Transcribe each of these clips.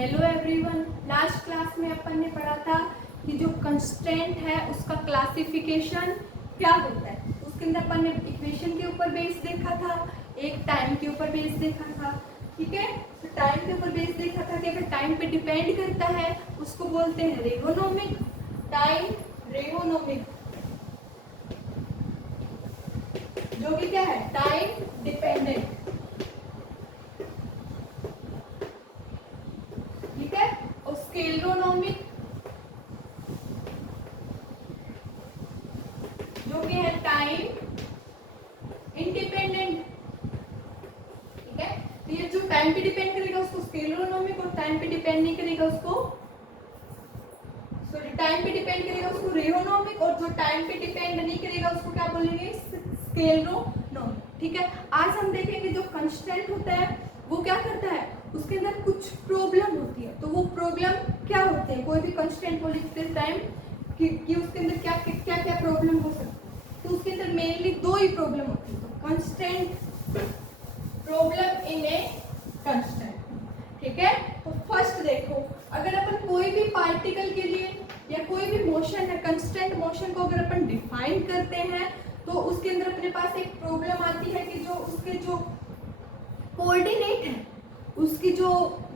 Hello everyone, last class में अपन ने पढ़ा था कि जो कंस्ट्रेंट है उसका क्लासिफिकेशन क्या होता है। उसके अंदर अपन ने इक्वेशन के ऊपर बेस देखा था, एक टाइम के ऊपर बेस देखा था। ठीक है, तो टाइम के ऊपर बेस देखा था कि अगर टाइम पे डिपेंड करता है उसको बोलते हैं रेहोनोमिक, टाइम रेहोनोमिक, जो कि क्या है टाइम डिपेंडेंट। ठीक है, और स्केलोनोमिक जो कि है टाइम इंडिपेंडेंट। ठीक है, तो ये जो टाइम पे डिपेंड करेगा उसको स्केलोनोमिक, और टाइम पे डिपेंड नहीं करेगा उसको टाइम पे डिपेंड करेगा उसको रेहोनोमिक, और जो टाइम पे डिपेंड नहीं करेगा उसको क्या बोलेंगे स्केलोनोमिक। ठीक है, आज हम देखेंगे जो कंस्टेंट होता है वो क्या करता है, उसके अंदर कुछ प्रॉब्लम होती है। तो वो प्रॉब्लम क्या होते हैं, कोई भी कंस्टेंट को लिखते टाइम कि उसके अंदर क्या क्या क्या प्रॉब्लम हो सकती है। तो उसके अंदर मेनली दो ही प्रॉब्लम होती है, तो constant problem in a constant. ठीक है, तो फर्स्ट देखो, अगर अपन कोई भी पार्टिकल के लिए या कोई भी मोशन है, कंस्टेंट मोशन को अगर अपन डिफाइन करते हैं तो उसके अंदर अपने पास एक प्रॉब्लम आती है कि जो उसके जो कोऑर्डिनेट है, उसकी जो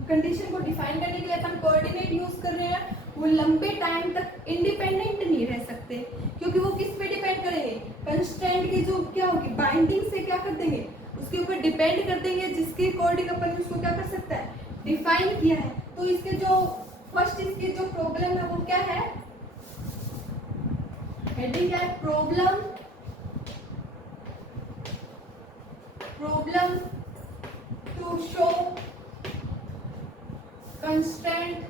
कंडीशन को डिफाइन करने के लिए अपन कोऑर्डिनेट यूज कर रहे हैं, वो लंबे टाइम तक इंडिपेंडेंट नहीं रह सकते, क्योंकि वो किस पे डिपेंड करेंगे, कंस्टेंट की जो क्या होगी बाइंडिंग से क्या कर देंगे, उसके ऊपर डिपेंड कर देंगे, जिसके अकॉर्डिंग अपन उसको क्या कर सकता है डिफाइन किया है। तो इसके जो फर्स्ट इसकी जो प्रॉब्लम है वो क्या है, हेडिंग है problem to show constant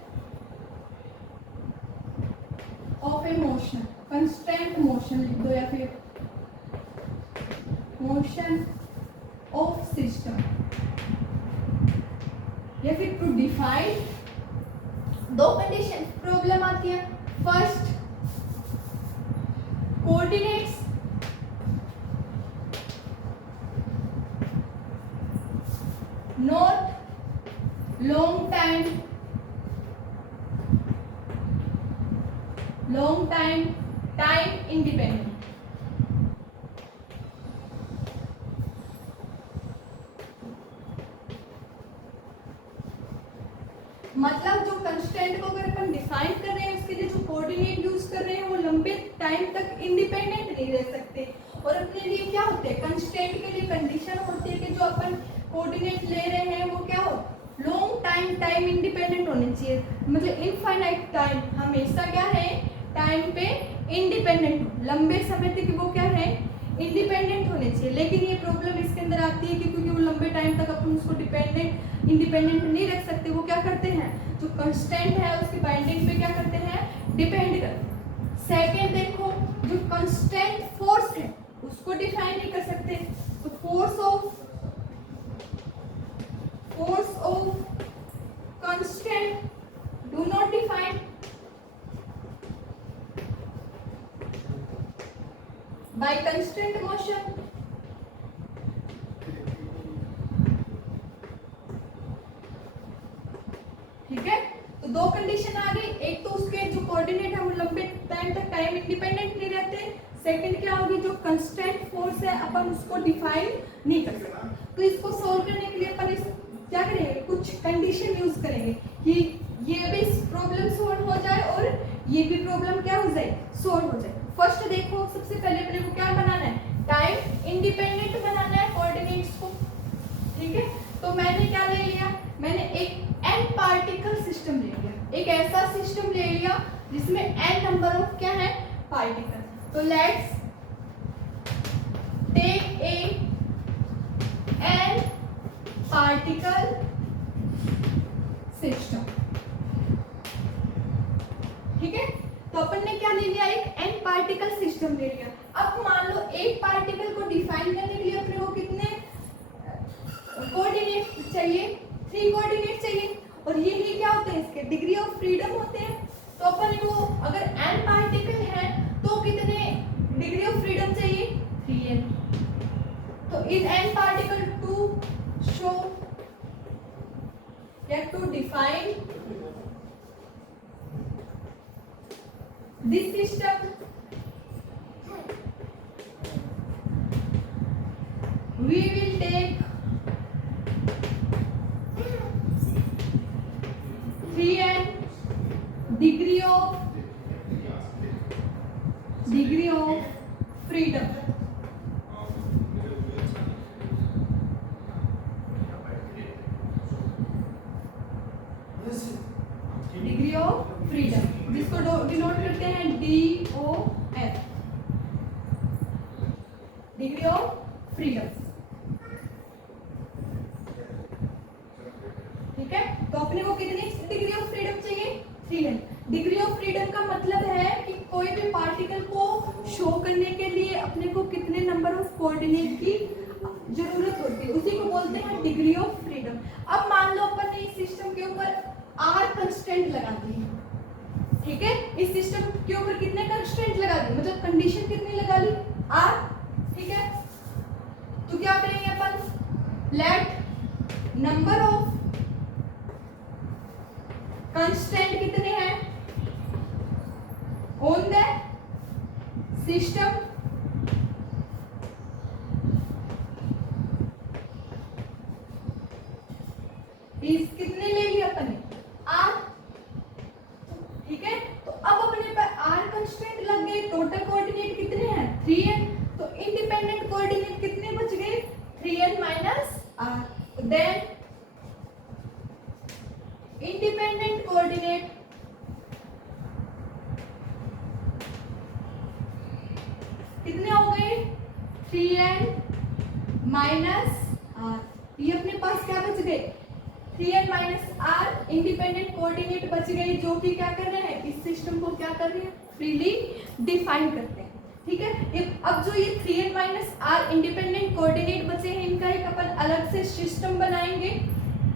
of a motion, constant motion लिख दो, या फिर मोशन ऑफ सिस्टम, या फिर टू डिफाइन। दो कंडीशन प्रॉब्लम आती है, first coordinates not long time independent. मतलब जो कंस्टेंट को अगर अपन डिफाइन कर रहे हैं उसके लिए जो कोऑर्डिनेट यूज कर रहे हैं वो लंबे टाइम तक इंडिपेंडेंट नहीं रह सकते। और अपने लिए क्या होते हैं, कंस्टेंट के लिए कंडीशन होती है कि जो अपन कोऑर्डिनेट ले रहे हैं वो क्या हो, लॉन्ग टाइम इंडिपेंडेंट होने चाहिए, मतलब इनफाइनाइट टाइम हमेशा क्या है टाइम पे इंडिपेंडेंट हो, लंबे समय तक वो क्या है इंडिपेंडेंट होने चाहिए। लेकिन ये प्रॉब्लम इसके अंदर आती है कि क्योंकि वो लंबे टाइम तक अपन उसको इंडिपेंडेंट नहीं रख सकते, वो क्या करते हैं जो कंस्टेंट है उसकी बाइंडिंग पे क्या करते हैं डिपेंड करते हैं। सेकेंड देखो, जो कंस्टेंट फोर्स है उसको डिफाइन नहीं कर सकते, तो force of constant do not define by constant motion. ठीक है, तो दो कंडीशन आ गई, एक तो उसके जो कोऑर्डिनेट है वो लंबे टाइम तक टाइम इंडिपेंडेंट नहीं रहते, सेकंड क्या होगी जो कंस्टेंट फोर्स है अपन उसको डिफाइन नहीं कर सकते। तो इसको सॉल्व करने के लिए अपन क्या करेंगे, कुछ कंडीशन यूज करेंगे कि ये भी प्रॉब्लम सॉल्व हो जाए और ये भी प्रॉब्लम क्या हो जाए सॉल्व हो जाए। फर्स्ट देखो, सबसे पहले अपने को क्या बनाना है, टाइम इंडिपेंडेंट बनाना है कोऑर्डिनेट्स को। ठीक है, तो मैंने क्या ले लिया, मैंने एक n पार्टिकल सिस्टम ले लिया, एक ऐसा सिस्टम ले लिया जिसमें n नंबर ऑफ क्या है पार्टिकल। तो let's take a n particle system. ठीक है, तो अपन ने क्या ले लिया, एक n पार्टिकल सिस्टम ले लिया। अब मान लो एक पार्टिकल को डिफाइन करने के लिए अपने को कितने कोऑर्डिनेट चाहिए, 3 कोऑर्डिनेट चाहिए, और ये ही क्या होते हैं इसके डिग्री ऑफ फ्रीडम होते हैं। तो अपन को अगर n पार्टिकल है तो कितने डिग्री ऑफ फ्रीडम चाहिए, 3n। तो in n particle to show have to define this system. We will take 3n degree of freedom. Degree of freedom, जिसको डिनोट करते हैं DOF, डिग्री ऑफ फ्रीडम। ठीक है, तो अपने को कितनी डिग्री ऑफ फ्रीडम चाहिए? 3n। डिग्री ऑफ फ्रीडम का मतलब है कि कोई भी पार्टिकल को शो करने के लिए अपने को कितने नंबर ऑफ कोऑर्डिनेट की जरूरत होती है, उसी को बोलते हैं डिग्री ऑफ फ्रीडम। अब मान लो अपन ने इस सिस्टम के ऊपर R कंस्टेंट लगा दी, ठीक है, इस सिस्टम के ऊपर कितने कंस्टेंट लगा दी, मतलब कंडीशन कितनी लगा ली? R। ठीक है, तो क्या करेंगे अपन? लेट नंबर ऑफ कंस्टेंट कितने हैं ऑन द सिस्टम इस कितने ले लिया अपन ने? R। ठीक है, तो अब अपने पास R कंस्टेंट लग गए, टोटल कोऑर्डिनेट कितने हैं? 3n। तो इंडिपेंडेंट कोऑर्डिनेट कितने बच गए? 3n minus R। Then independent coordinate कितने हो गए? 3n minus R। ये अपने पास क्या बच गए? 3n minus R independent coordinate बच गए, जो कि क्या कर रहे हैं? इस सिस्टम को क्या कर रहे हैं? फ्रीली डिफाइन करते हैं। ठीक है, अब जो ये 3n minus R independent coordinate बचे हैं, इनका एक अपन अलग से सिस्टम बनाएंगे।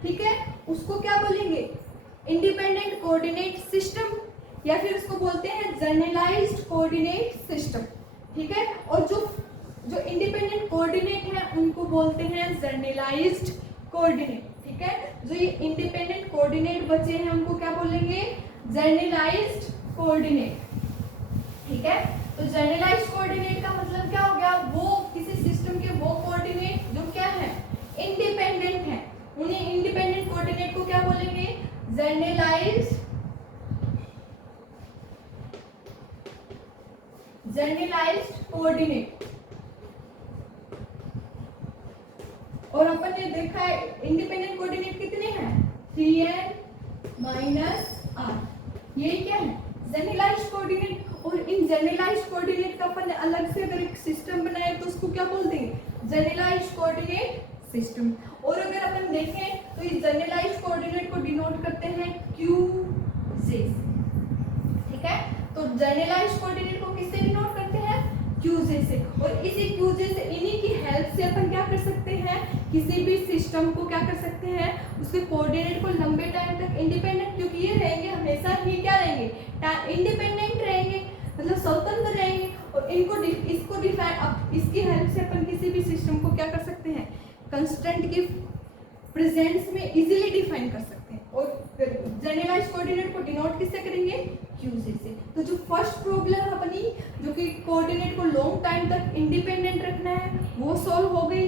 ठीक है, उसको क्या बोलेंगे? इंडिपेंडेंट कोऑर्डिनेट सिस्टम, या फिर उसको बोलते हैं जनरलाइज्ड कोऑर्डिनेट सिस्टम। ठीक है, और जो इंडिपेंडेंट कोऑर्डिनेट है उनको बोलते हैं जनरलाइज्ड कोऑर्डिनेट। ठीक है, जो ये इंडिपेंडेंट कोऑर्डिनेट बचे हैं उनको क्या बोलेंगे? Generalized coordinate. ठीक है, तो जनरलाइज्ड कोऑर्डिनेट का मतलब क्या हो गया? वो किसी सिस्टम के वो कोऑर्डिनेट जो क्या है? इंडिपेंडेंट है, उन्हें इंडिपेंडेंट कोऑर्डिनेट को क्या बोलेंगे? Generalized coordinate. और अपन ने देखा है इंडिपेंडेंट कोऑर्डिनेट कितने हैं? 3n minus R। यही क्या है? Generalized coordinate. और इन जनरलाइज्ड कोऑर्डिनेट का अपन अलग से अगर एक सिस्टम बनाए तो उसको क्या बोल देंगे? Generalized coordinate system. और अगर अपन देखें तो इस जनरलाइज्ड कोऑर्डिनेट को डिनोट करते हैं QJ। ठीक है, तो जनरलाइज्ड कोऑर्डिनेट को किससे डिनोट करते हैं? QJ से। और इसी QJ से, इन्हीं की हेल्प से अपन क्या कर सकते हैं? किसी भी सिस्टम को क्या कर सकते हैं? उसके कोऑर्डिनेट को लंबे टाइम तक इंडिपेंडेंट, क्योंकि ये रहेंगे हमेशा ही क्या रहेंगे? इंडिपेंडेंट रहेंगे, मतलब स्वतंत्र रहेंगे। और इसको डिफाइन, इसकी हेल्प से अपन किसी भी सिस्टम को क्या कर सकते हैं? कंस्टेंट के प्रेजेंस में इजीली डिफाइन कर सकते हैं। और जनरलाइज्ड कोऑर्डिनेट को डिनोट किससे करेंगे? QJ से। तो जो फर्स्ट प्रॉब्लम अपनी, जो कि कोऑर्डिनेट को लॉन्ग टाइम तक इंडिपेंडेंट रखना है, वो सॉल्व हो गई।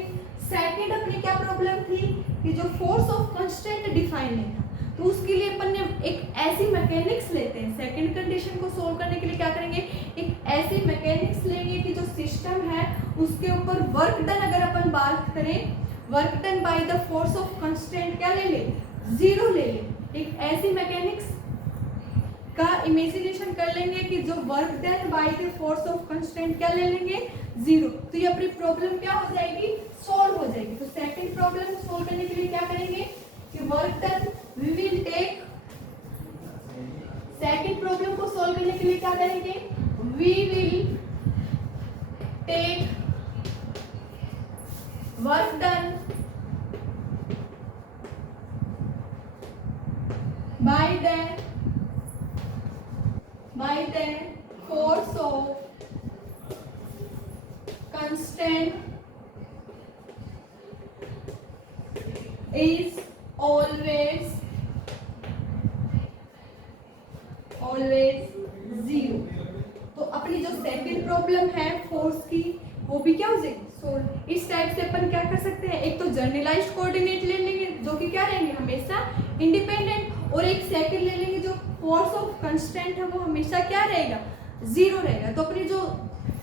सेकंड अपनी क्या प्रॉब्लम थी कि जो फोर्स ऑफ कंस्टेंट डिफाइन नहीं था, तो उसके लिए अपन ने एक ऐसी मैकेनिक्स लेते हैं। सेकंड कंडीशन को सोल्व करने के लिए क्या करेंगे? एक ऐसी मैकेनिक्स लेंगे कि जो सिस्टम है उसके ऊपर वर्क डन, अगर अपन बात करें, work done by the force of constant क्या ले ले? 0 ले ले। एक ऐसी मैकेनिक्स का इमेजिनेशन कर लेंगे कि जो work done by the force of constant क्या ले लेंगे? 0। तो ये अपनी प्रॉब्लम क्या हो जाएगी? सॉल्व हो जाएगी। तो सेकंड प्रॉब्लम सॉल्व करने के लिए क्या करेंगे कि work done we will take, second problem को सॉल्व करने के लिए क्या करेंगे? We will take work done by the force of constant is always always 0। तो अपनी जो सेकंड प्रॉब्लम है फोर्स की वो भी क्या हो जाएगी सोल्व। इस टाइप से अपन क्या कर सकते हैं, एक तो जर्नलाइज्ड कोऑर्डिनेट ले लेंगे जो कि क्या रहेंगे हमेशा इंडिपेंडेंट, और एक सेकंड ले लेंगे जो फोर्स ऑफ कंस्टेंट है वो हमेशा क्या रहेगा 0 रहेगा। तो अपनी जो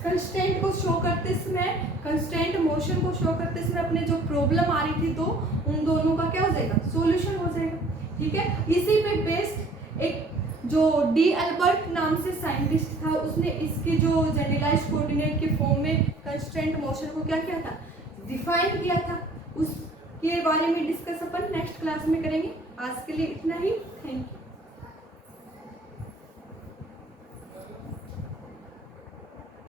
कंस्टेंट को शो करते समय, कंस्टेंट मोशन को शो करते समय अपने जो प्रॉब्लम आ रही थी तो उन दोनों का क्या हो जाएगा सॉल्यूशन हो जाएगा। ठीक है, इसी पे बेस्ड एक जो डी एल्बर्ट नाम से साइंटिस्ट था उसने इसके जो जनरलाइज्ड कोऑर्डिनेट के फॉर्म में कंस्टेंट मोशन को क्या किया था डिफाइन किया था। उसके बारे में डिस्कस अपन नेक्स्ट क्लास में करेंगे। आज के लिए इतना ही, थैंक यू।